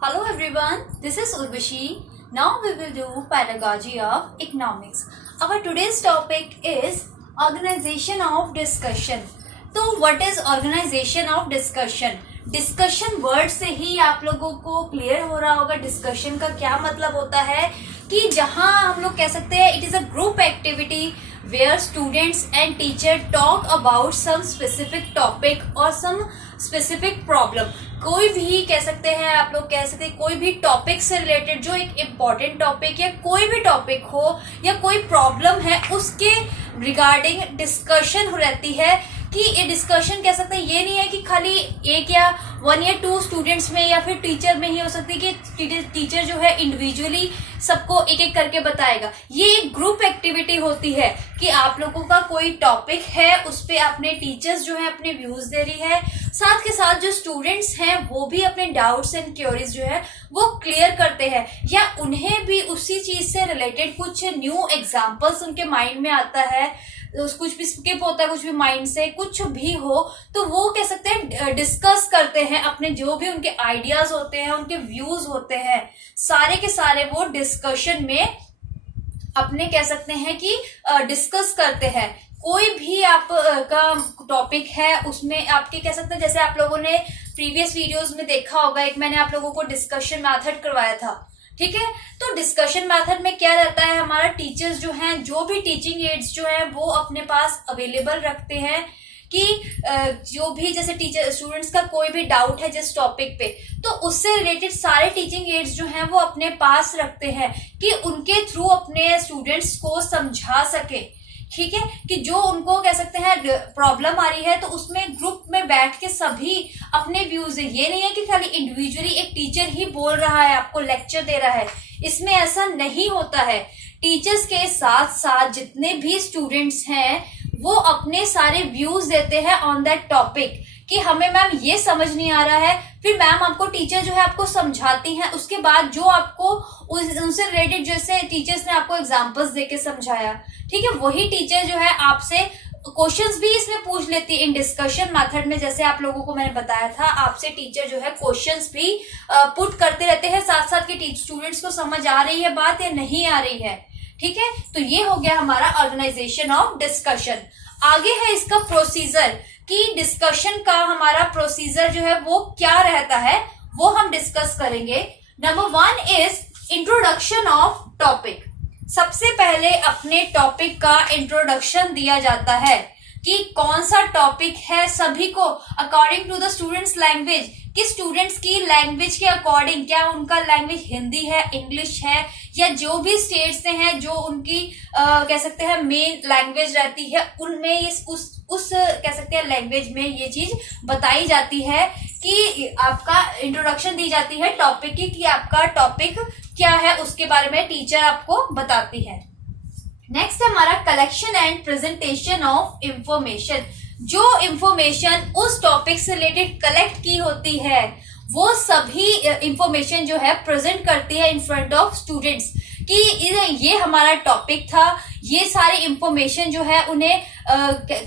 Hello everyone, this is Urvashi. Now we will do pedagogy of economics. Our today's topic is organization of discussion. तो what is organization of discussion? Discussion word से ही आप लोगों को clear हो रहा होगा discussion का क्या मतलब होता है कि जहां हम लोग कह सकते हैं it is a group activity where students and teacher talk about some specific topic और सम स्पेसिफिक प्रॉब्लम. कोई भी कह सकते हैं आप लोग कह सकते हैं कोई भी टॉपिक से रिलेटेड जो एक इम्पॉर्टेंट टॉपिक या कोई भी टॉपिक हो या कोई प्रॉब्लम है उसके रिगार्डिंग डिस्कशन रहती है. कि ये डिस्कशन कह सकते हैं ये नहीं है कि खाली एक या वन या टू स्टूडेंट्स में या फिर टीचर में ही हो सकती है कि टीचर जो है इंडिविजुअली सबको एक एक करके बताएगा. ये एक ग्रुप एक्टिविटी होती है कि आप लोगों का कोई टॉपिक है उस पे अपने टीचर्स जो है अपने व्यूज दे रही है, साथ के साथ जो स्टूडेंट्स हैं वो भी अपने डाउट्स एंड क्वेरीज जो है वो क्लियर करते हैं या उन्हें भी उसी चीज से रिलेटेड कुछ न्यू एग्जाम्पल्स उनके माइंड में आता है, कुछ भी स्किप होता है कुछ भी माइंड से कुछ भी हो तो वो कह सकते हैं डिस्कस करते हैं अपने जो भी उनके आइडियाज होते हैं उनके व्यूज होते हैं सारे के सारे वो डिस्कशन में अपने कह सकते हैं कि डिस्कस करते हैं. कोई भी आप का टॉपिक है उसमें आपके कह सकते हैं जैसे आप लोगों ने प्रीवियस वीडियोस में देखा होगा एक मैंने आप लोगों को डिस्कशन मेथड करवाया था. ठीक है, तो डिस्कशन मेथड में क्या रहता है हमारा टीचर्स जो हैं जो भी टीचिंग एड्स जो हैं वो अपने पास अवेलेबल रखते हैं कि जो भी जैसे टीचर स्टूडेंट्स का कोई भी डाउट है जिस टॉपिक पे तो उससे रिलेटेड सारे टीचिंग एड्स जो हैं वो अपने पास रखते हैं कि उनके थ्रू अपने स्टूडेंट्स को समझा सके. ठीक है, कि जो उनको कह सकते हैं प्रॉब्लम आ रही है तो उसमें ग्रुप में बैठ के सभी अपने व्यूज है. ये नहीं है कि खाली इंडिविजुअली एक टीचर ही बोल रहा है आपको लेक्चर दे रहा है, इसमें ऐसा नहीं होता है. टीचर्स के साथ साथ जितने भी स्टूडेंट्स हैं वो अपने सारे व्यूज देते हैं ऑन दैट टॉपिक कि हमें मैम ये समझ नहीं आ रहा है, फिर मैम आपको टीचर जो है आपको समझाती हैं. उसके बाद जो आपको उनसे रिलेटेड जैसे टीचर्स ने आपको एग्जांपल्स देके समझाया, ठीक है, वही टीचर जो है आपसे क्वेश्चंस भी इसमें पूछ लेती है इन डिस्कशन मेथड में. जैसे आप लोगों को मैंने बताया था आपसे टीचर जो है क्वेश्चंस भी पुट करते रहते हैं साथ साथ कि स्टूडेंट्स को समझ आ रही है बात या नहीं आ रही है. ठीक है, तो ये हो गया हमारा ऑर्गेनाइजेशन ऑफ डिस्कशन. आगे है इसका प्रोसीजर कि डिस्कशन का हमारा प्रोसीजर जो है वो क्या रहता है वो हम डिस्कस करेंगे. Number 1 is introduction of topic. सबसे पहले अपने टॉपिक का इंट्रोडक्शन दिया जाता है कि कौन सा टॉपिक है सभी को according to the students language कि स्टूडेंट्स की लैंग्वेज के अकॉर्डिंग क्या उनका लैंग्वेज हिंदी है इंग्लिश है या जो भी स्टेट से हैं जो उनकी कह सकते हैं मेन लैंग्वेज रहती है उनमें उस कह सकते हैं लैंग्वेज में ये चीज बताई जाती है कि आपका इंट्रोडक्शन दी जाती है टॉपिक की कि आपका टॉपिक क्या है उसके बारे में टीचर आपको बताती है. नेक्स्ट है हमारा collection and presentation of information. जो इंफॉर्मेशन उस टॉपिक से रिलेटेड कलेक्ट की होती है वो सभी इंफॉर्मेशन जो है प्रेजेंट करती है इन फ्रंट ऑफ स्टूडेंट्स कि ये हमारा टॉपिक था, ये सारी इंफॉर्मेशन जो है उन्हें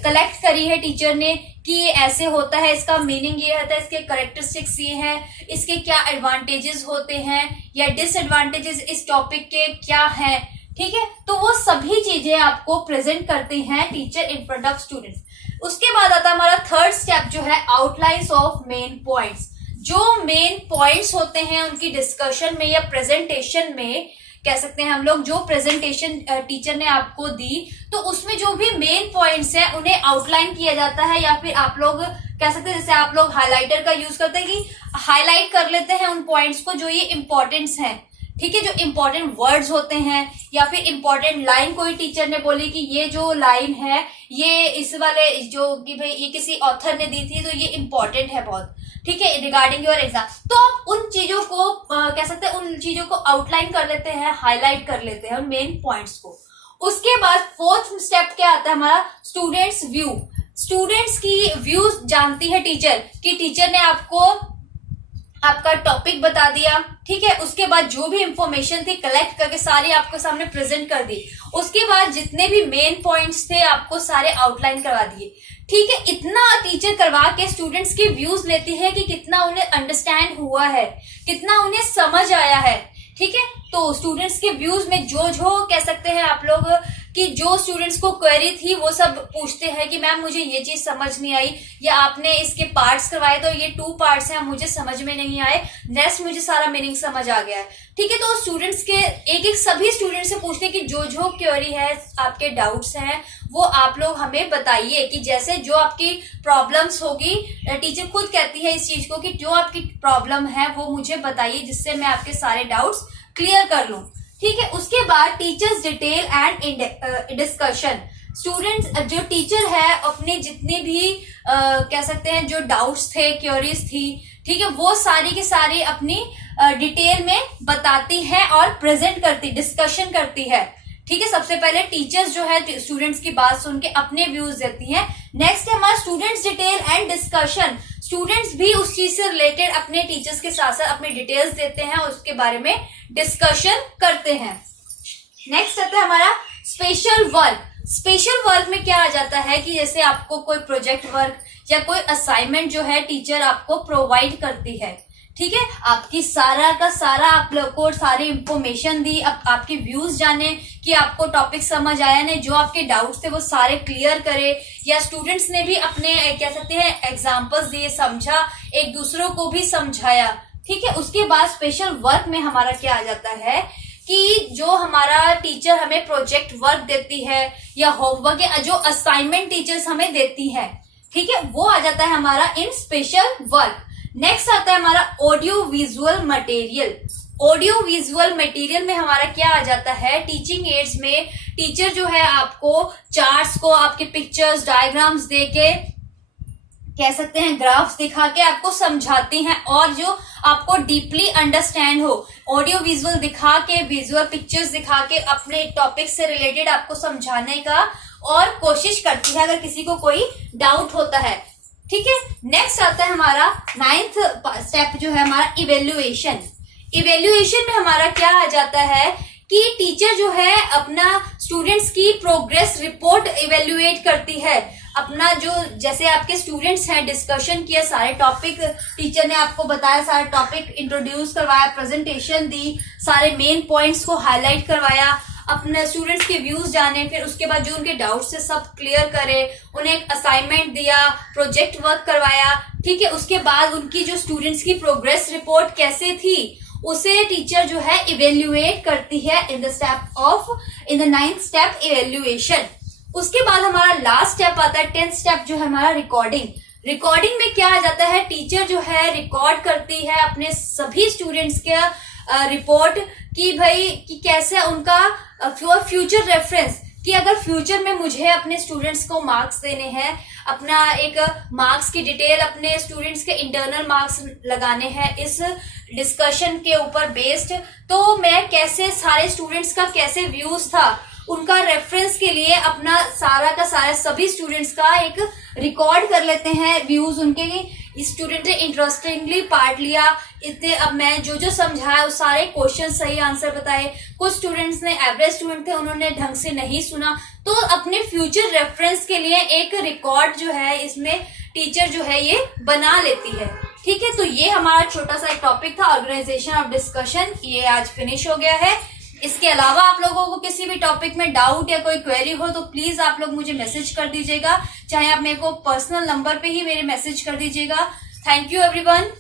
कलेक्ट करी है टीचर ने कि ये ऐसे होता है, इसका मीनिंग ये होता है, इसके कैरेक्टरिस्टिक्स ये हैं, इसके क्या एडवांटेजेस होते हैं या डिसएडवांटेजेस इस टॉपिक के क्या हैं. ठीक है, तो वो सभी चीजें आपको प्रेजेंट करती हैं teacher in front of students. उसके बाद आता है हमारा थर्ड स्टेप जो है आउटलाइंस ऑफ मेन पॉइंट्स. जो मेन पॉइंट्स होते हैं उनकी डिस्कशन में या प्रेजेंटेशन में कह सकते हैं हम लोग जो प्रेजेंटेशन टीचर ने आपको दी तो उसमें जो भी मेन पॉइंट्स हैं उन्हें आउटलाइन किया जाता है या फिर आप लोग कह सकते हैं जैसे आप लोग हाइलाइटर का यूज करते हैं कि हाईलाइट कर लेते हैं उन पॉइंट्स को जो ये इंपॉर्टेंट्स हैं. ठीक है, जो इंपॉर्टेंट वर्ड्स होते हैं या फिर इंपॉर्टेंट लाइन कोई टीचर ने बोली कि ये जो लाइन है ये इस वाले जो कि भाई ये किसी ऑथर ने दी थी तो ये इंपॉर्टेंट है बहुत. ठीक है, रिगार्डिंग योर एग्जाम तो आप उन चीजों को कह सकते हैं उन चीजों को आउटलाइन कर लेते हैं हाईलाइट कर लेते हैं मेन पॉइंट्स को. उसके बाद फोर्थ स्टेप क्या आता है हमारा स्टूडेंट्स व्यू. स्टूडेंट्स की व्यूज जानती है टीचर कि टीचर ने आपको आपका टॉपिक बता दिया. ठीक है, उसके बाद जो भी इंफॉर्मेशन थी कलेक्ट करके सारी आपके सामने प्रेजेंट कर दी. उसके बाद जितने भी मेन पॉइंट्स थे आपको सारे आउटलाइन करवा दिए. ठीक है, इतना टीचर करवा के स्टूडेंट्स के व्यूज लेती है कि कितना उन्हें अंडरस्टैंड हुआ है, कितना उन्हें समझ आया है। ठीक है, तो स्टूडेंट्स के व्यूज में जो कह सकते हैं आप लोग कि जो स्टूडेंट्स को क्वेरी थी वो सब पूछते हैं कि मैम मुझे ये चीज समझ नहीं आई, या आपने इसके पार्ट्स करवाए तो ये 2 पार्ट्स हैं मुझे समझ में नहीं आए, नेक्स्ट मुझे सारा मीनिंग समझ आ गया है। ठीक है, तो स्टूडेंट्स के एक सभी स्टूडेंट से पूछते हैं कि जो क्वेरी है, आपके डाउट्स हैं, वो आप लोग हमें बताइए कि जैसे जो आपकी प्रॉब्लम्स होगी, टीचर खुद कहती है इस चीज को कि जो आपकी प्रॉब्लम है वो मुझे बताइए जिससे मैं आपके सारे डाउट्स क्लियर कर लूं। ठीक है, उसके बाद teachers detail and discussion. Students जो टीचर है अपने जितने भी कह सकते हैं जो डाउट्स थे, क्वेरीज थी, ठीक है, वो सारी की सारी अपनी डिटेल में बताती है और प्रेजेंट करती, डिस्कशन करती है। ठीक है, सबसे पहले टीचर्स जो है स्टूडेंट्स की बात सुन के अपने व्यूज देती हैं। नेक्स्ट है हमारा students detail and discussion. Students भी उस चीज से रिलेटेड अपने टीचर्स के साथ साथ अपने डिटेल्स देते हैं, उसके बारे में डिस्कशन करते हैं। नेक्स्ट आता है हमारा स्पेशल वर्क। स्पेशल वर्क में क्या आ जाता है कि जैसे आपको कोई प्रोजेक्ट वर्क या कोई असाइनमेंट जो है टीचर आपको प्रोवाइड करती है। ठीक है, आपकी सारा का सारा आप लोग को सारी इंफॉर्मेशन दी, आपके व्यूज जाने कि आपको टॉपिक समझ आया नहीं, जो आपके डाउट्स थे वो सारे क्लियर करे, या स्टूडेंट्स ने भी अपने कह सकते हैं एग्जांपल्स दिए, समझा, एक दूसरों को भी समझाया। ठीक है, उसके बाद स्पेशल वर्क में हमारा क्या आ जाता है कि जो हमारा टीचर हमें प्रोजेक्ट वर्क देती है या होमवर्क या जो असाइनमेंट टीचर्स हमें देती है, ठीक है, वो आ जाता है हमारा इन स्पेशल वर्क। नेक्स्ट आता है हमारा audio visual material. Audio visual material में हमारा क्या आ जाता है, टीचिंग एड्स में टीचर जो है आपको चार्ट्स को, आपके पिक्चर्स, डायग्राम्स देके, कह सकते हैं ग्राफ्स दिखा के आपको समझाती हैं, और जो आपको डीपली अंडरस्टैंड हो, ऑडियो विजुअल दिखा के, विजुअल पिक्चर्स दिखा के अपने टॉपिक से रिलेटेड आपको समझाने का और कोशिश करती है अगर किसी को कोई डाउट होता है। ठीक है, नेक्स्ट आता है हमारा 9th स्टेप जो है हमारा इवेल्युएशन। इवेल्युएशन में हमारा क्या आ जाता है कि टीचर जो है अपना स्टूडेंट्स की प्रोग्रेस रिपोर्ट इवेल्युएट करती है। अपना जो जैसे आपके स्टूडेंट्स हैं, डिस्कशन किया, सारे टॉपिक टीचर ने आपको बताया, सारे टॉपिक इंट्रोड्यूस करवाया, प्रेजेंटेशन दी, सारे मेन पॉइंट्स को हाईलाइट करवाया, अपने स्टूडेंट्स के व्यूज जाने, फिर उसके बाद जो उनके डाउट्स है सब क्लियर करे, उन्हें एक असाइनमेंट दिया, प्रोजेक्ट वर्क करवाया। ठीक है, उसके बाद उनकी जो स्टूडेंट्स की प्रोग्रेस रिपोर्ट कैसे थी उसे टीचर जो है इवेल्युएट करती है in the 9th step evaluation. उसके बाद हमारा लास्ट स्टेप आता है 10th स्टेप जो है हमारा रिकॉर्डिंग। रिकॉर्डिंग में क्या आ जाता है, टीचर जो है रिकॉर्ड करती है अपने सभी स्टूडेंट्स के रिपोर्ट कि भाई कि कैसे उनका फ्यूचर रेफरेंस, कि अगर फ्यूचर में मुझे अपने स्टूडेंट्स को मार्क्स देने हैं, अपना एक मार्क्स की डिटेल अपने स्टूडेंट्स के इंटरनल मार्क्स लगाने हैं इस डिस्कशन के ऊपर बेस्ड, तो मैं कैसे सारे स्टूडेंट्स का कैसे व्यूज था, उनका रेफरेंस के लिए अपना सारा का सारा सभी स्टूडेंट्स का एक रिकॉर्ड कर लेते हैं व्यूज उनके। स्टूडेंट ने इंटरेस्टिंगली पार्ट लिया, इतने अब मैं जो समझाया उस सारे क्वेश्चन सही आंसर बताए। कुछ स्टूडेंट्स ने एवरेज स्टूडेंट थे, उन्होंने ढंग से नहीं सुना, तो अपने फ्यूचर रेफरेंस के लिए एक रिकॉर्ड जो है इसमें टीचर जो है ये बना लेती है। ठीक है, तो ये हमारा छोटा सा एक टॉपिक था ऑर्गेनाइजेशन ऑफ डिस्कशन, ये आज फिनिश हो गया है। इसके अलावा आप लोगों को किसी भी टॉपिक में डाउट या कोई क्वेरी हो तो प्लीज आप लोग मुझे मैसेज कर दीजिएगा, चाहे आप मेरे को पर्सनल नंबर पे ही मेरे मैसेज कर दीजिएगा। Thank you everyone.